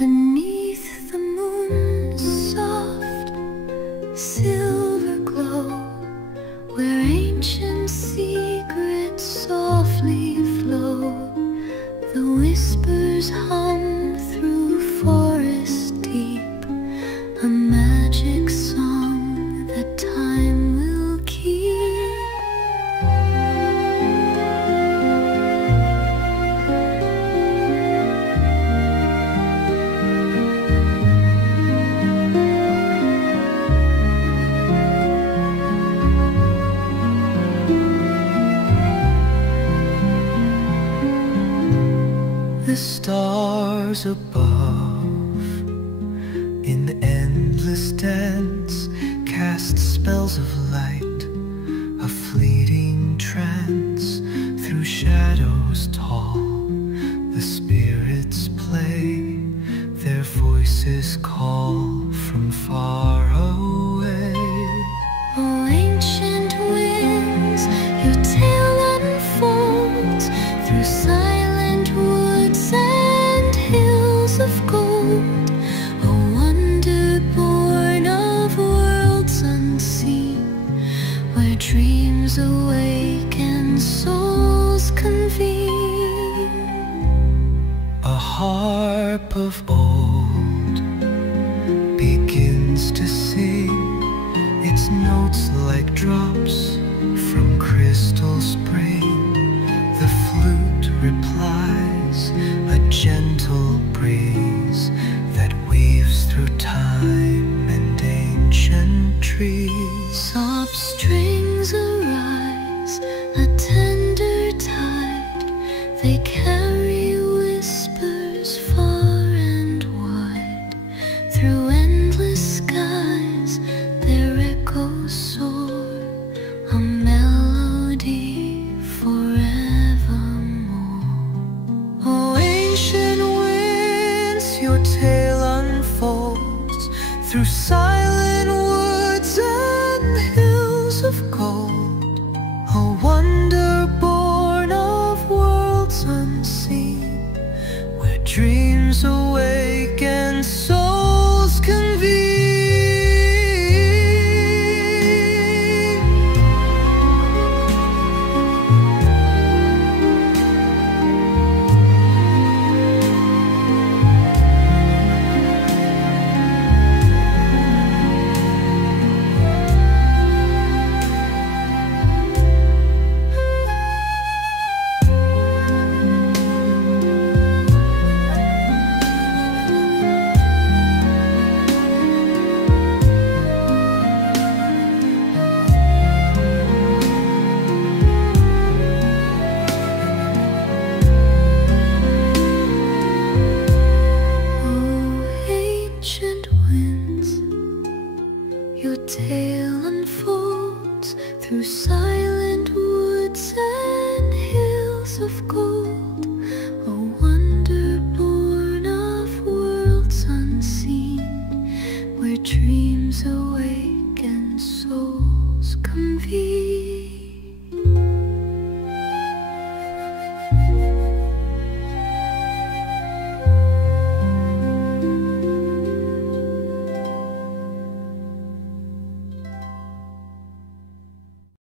beneath the moon's soft silver glow, where ancient secrets softly flow. The whispers hum through forests deep, a magic song that time will keep. The stars above, in the endless dance, cast spells of light, a fleeting trance. Through shadows tall, the spirits play, their voices call from far away. Oh, ancient winds, your tale unfolds through silent woods and hills of gold, a wonder born of worlds unseen, where dreams awake and souls convene. A harp of old begins to sing, its notes like drops from crystal spring. The flute replies, a gentle breeze that weaves through time and ancient trees. Soft strings arise, a tender tide, they carry whispers far and wide. Through endless skies their echoes soar, a melody forevermore. Oh, ancient winds, your tale unfolds through silent woods and hills of gold, a wonder born of worlds unseen, where dreams awake and souls convene. Oh, ancient winds, your tale unfolds through silent woods and hills of gold.